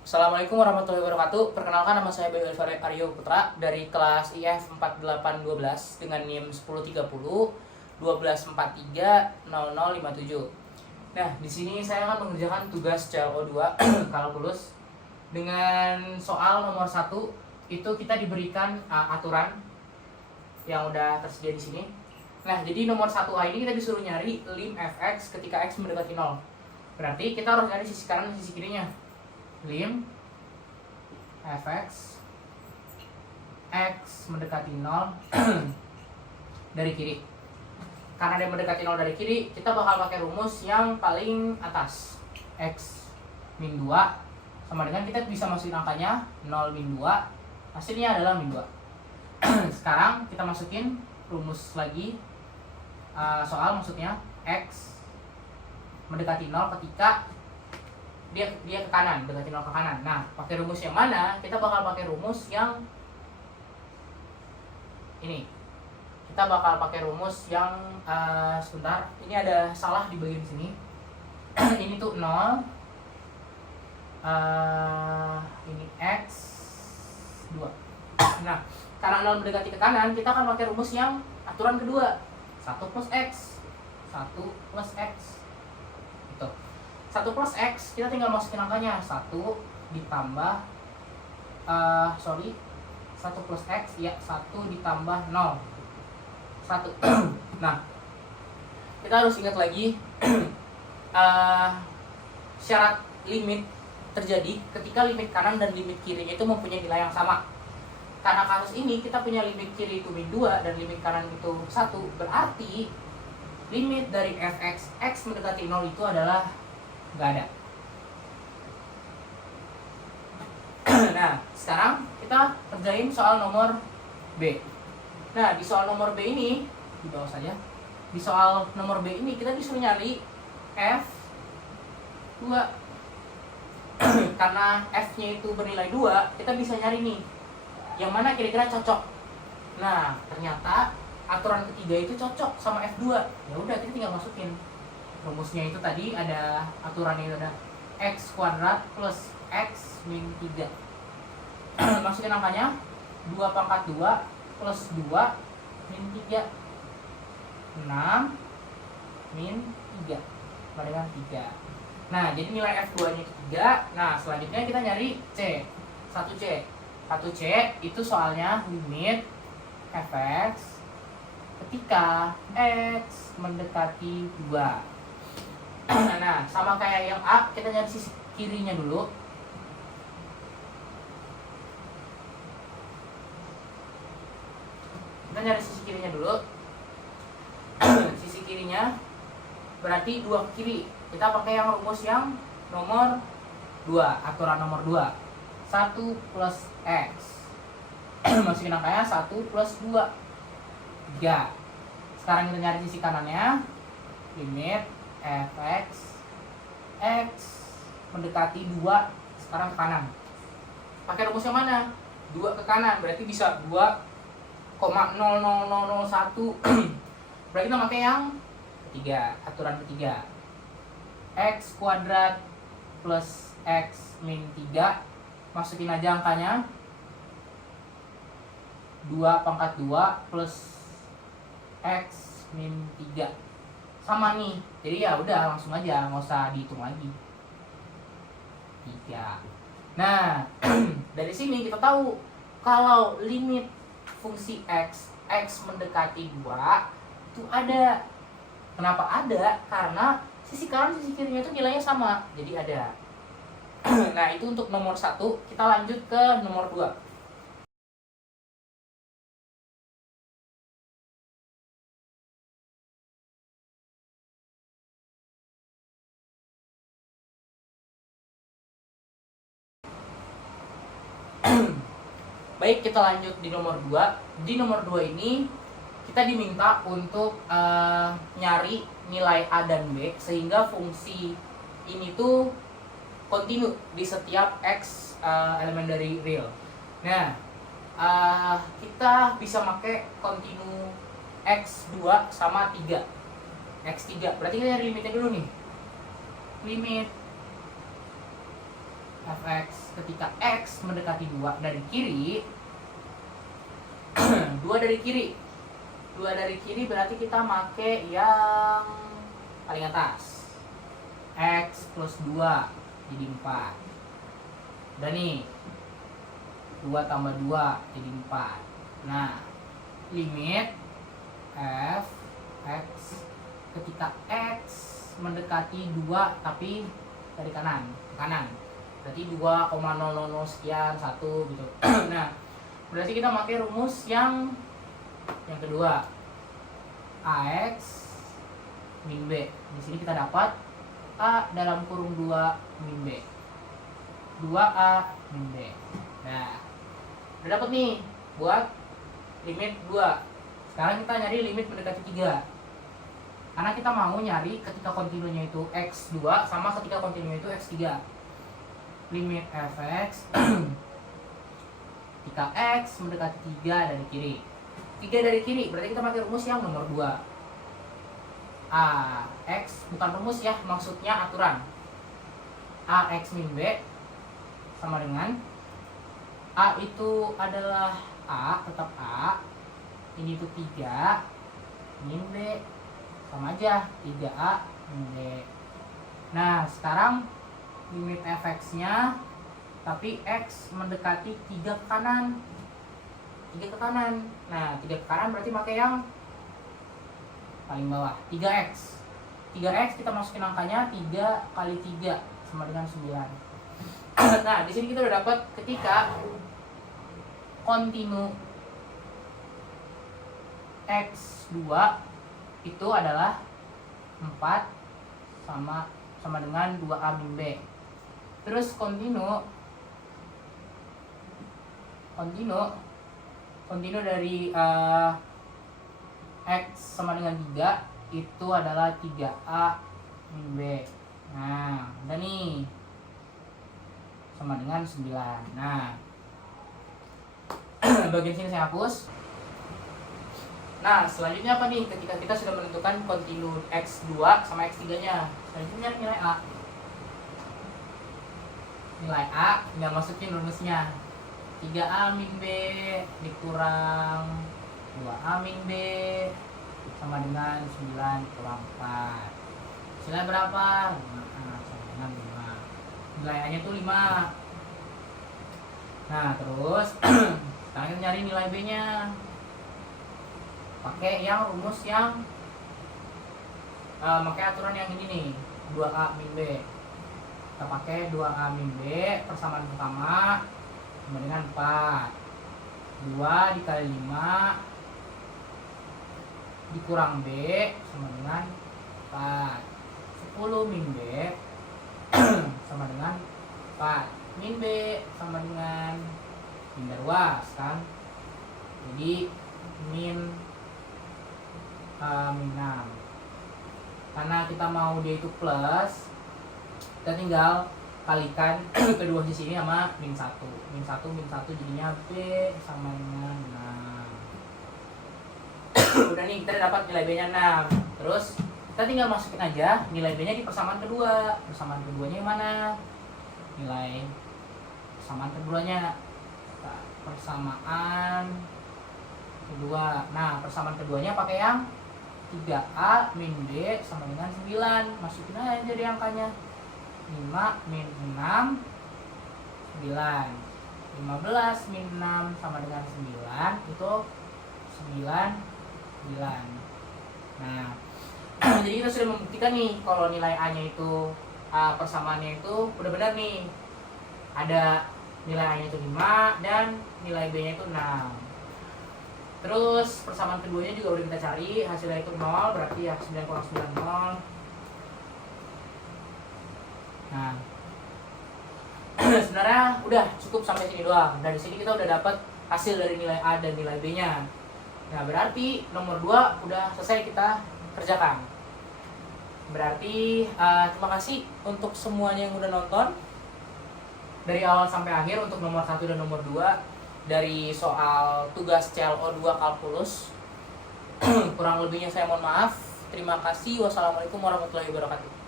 Assalamualaikum warahmatullahi wabarakatuh. Perkenalkan, nama saya Bayu Aryo Putra dari kelas IF 4812 dengan NIM 1030 12430057. Nah, di sini saya akan mengerjakan tugas CLO2 kalkulus dengan soal nomor 1. Itu kita diberikan aturan yang udah tersedia di sini. Nah, jadi nomor 1A ini kita disuruh nyari lim fx ketika x mendekati 0. Berarti kita harus nyari sisi kanan dan sisi kirinya. Lim fx x mendekati 0 dari kiri. Karena dia mendekati 0 dari kiri, kita bakal pakai rumus yang paling atas. X min 2 sama dengan, kita bisa masukin angkanya 0 min 2, hasilnya adalah min 2. Sekarang kita masukin rumus lagi, soal maksudnya x mendekati 0 ketika dia ke kanan, mendekati 0 ke kanan. Nah, pakai rumus yang mana? Kita bakal pakai rumus yang ini. Kita bakal pakai rumus yang sebentar, ini ada salah di bagian sini. Ini tuh 0, ini x 2. Nah, karena 0 mendekati ke kanan, kita akan pakai rumus yang aturan kedua, 1 plus x. 1 plus x. Itu. 1 plus x, kita tinggal masukin angkanya 1 ditambah 1 plus x, ya 1 ditambah 0 1. Nah, kita harus ingat lagi syarat limit terjadi ketika limit kanan dan limit kirinya itu mempunyai nilai yang sama. Karena kasus ini kita punya limit kiri itu min 2 dan limit kanan itu 1, berarti limit dari fx x mendekati 0 itu adalah nggak ada. Nah, sekarang kita kerjain soal nomor B. Nah, di soal nomor B ini, di bawah saja. Di soal nomor B ini kita disuruh nyari F2. Karena F-nya itu bernilai 2, kita bisa nyari nih yang mana kira-kira cocok. Nah, ternyata aturan ketiga itu cocok sama F2. Ya udah, kita tinggal masukin. Rumusnya itu tadi ada aturannya, itu ada x kuadrat plus x min 3. Masukin angkanya 2 pangkat 2 plus 2 min 3, 6 min 3 sama dengan 3. Nah, jadi nilai F2 nya itu 3. Nah, selanjutnya kita nyari C. 1C itu soalnya limit fx ketika x mendekati 2. Nah, sama kayak yang A, kita nyari sisi kirinya dulu. Kita nyari sisi kirinya dulu. Sisi kirinya berarti 2 ke kiri. Kita pakai yang rumus yang nomor 2, aturan nomor 2. 1 plus x. Masukin angkanya 1 plus 2, 3. Sekarang kita nyari sisi kanannya. Limit fx x mendekati 2 sekarang ke kanan. Pakai rumus yang mana? 2 ke kanan, berarti bisa 2,00001. Berarti kita pakai yang ketiga, aturan ketiga. X kuadrat plus x min 3. Masukin aja angkanya 2 pangkat 2 plus x min 3. Sama nih, jadi ya udah langsung aja, nggak usah dihitung lagi. 3. Nah, dari sini kita tahu kalau limit fungsi x mendekati 2 itu ada. Kenapa ada? Karena sisi kanan sisi kirinya itu nilainya sama, jadi ada. Nah, itu untuk nomor 1. Kita lanjut ke nomor 2. Baik, kita lanjut di nomor 2. Di nomor 2 ini kita diminta untuk nyari nilai A dan B sehingga fungsi ini tuh kontinu di setiap x elemen dari real. Nah, kita bisa pakai kontinu x2 sama 3. X3. Berarti kita nyari limitnya dulu nih. Limit fx ketika x mendekati 2 dari kiri. 2 dari kiri berarti kita make yang paling atas, x plus 2 jadi 4. Udah nih, 2 tambah 2 jadi 4. Nah, limit f x ketika x mendekati 2 tapi dari kanan berarti 2,000 sekian 1 gitu. Nah, berarti kita pakai rumus yang kedua, ax min b. Di sini kita dapat a dalam kurung 2 min b, 2a min b. Nah, udah dapat nih buat limit 2. Sekarang kita nyari limit mendekati 3. Karena kita mau nyari ketika kontinunya itu x2 sama ketika kontinunya itu x3. Limit fx ketika x mendekati 3 dari kiri. 3 dari kiri berarti kita pakai rumus yang nomor 2. Ax bukan rumus ya, maksudnya aturan. Ax min b sama dengan a itu adalah a, tetap a. Ini tuh 3 min b sama aja 3a min b. Nah, sekarang limit fx-nya tapi x mendekati 3 ke kanan. 3 ke kanan. Nah, 3 ke kanan berarti pakai yang paling bawah, 3x. 3x kita masukin angkanya 3 kali 3 sama dengan 9. Nah, di sini kita udah dapat ketika kontinu x2 itu adalah 4 sama dengan 2a min b. Terus kontinu dari x sama dengan 3 itu adalah 3a min b. Nah, udah nih sama dengan 9. Nah, bagian sini saya hapus. Nah, selanjutnya apa nih? Ketika kita sudah menentukan kontinu x2 sama x3-nya, selanjutnya nilai a. Nilai a tinggal masukin rumusnya. 3a min b dikurang 2a min b sama dengan 9 kurang 4. Hasilnya berapa? 5. Sama dengan 5. Nilai a-nya tuh 5. Nah, terus sekarang kita nyari nilai b-nya. Pakai yang rumus yang pakai aturan yang ini nih, 2a min b. Kita pakai 2a min b persamaan pertama sama dengan 4. 2 dikali 5 dikurang b sama dengan 4. 10 min b sama dengan 4. Min b sama dengan min luas kan, jadi min 6. Karena kita mau dia itu plus, kita tinggal kalikan kedua di sini sama min 1. Min 1 jadinya b sama dengan 6. Udah nih, kita dapat nilai b-nya 6. Terus kita tinggal masukin aja nilai b-nya di persamaan kedua. Persamaan keduanya yang mana? Nilai persamaan keduanya. Persamaan kedua. Nah, persamaan keduanya pakai yang 3a min b sama dengan 9. Masukin aja jadi angkanya. 5 min 6 9. 15 min 6 sama dengan 9 itu 9. Nah, jadi kita sudah membuktikan nih kalau nilai a-nya itu persamaannya itu udah benar nih. Ada nilai a-nya itu 5 dan nilai b-nya itu 6. Terus persamaan keduanya juga udah kita cari, hasilnya itu 0, berarti ya 9 kurang 9 0. Nah, sebenarnya udah cukup sampai sini doang. Dari sini kita udah dapat hasil dari nilai A dan nilai B-nya. Nah, berarti nomor 2 udah selesai kita kerjakan. Berarti terima kasih untuk semuanya yang udah nonton dari awal sampai akhir untuk nomor 1 dan nomor 2 dari soal tugas CLO 2 kalkulus. Kurang lebihnya saya mohon maaf. Terima kasih. Wassalamualaikum warahmatullahi wabarakatuh.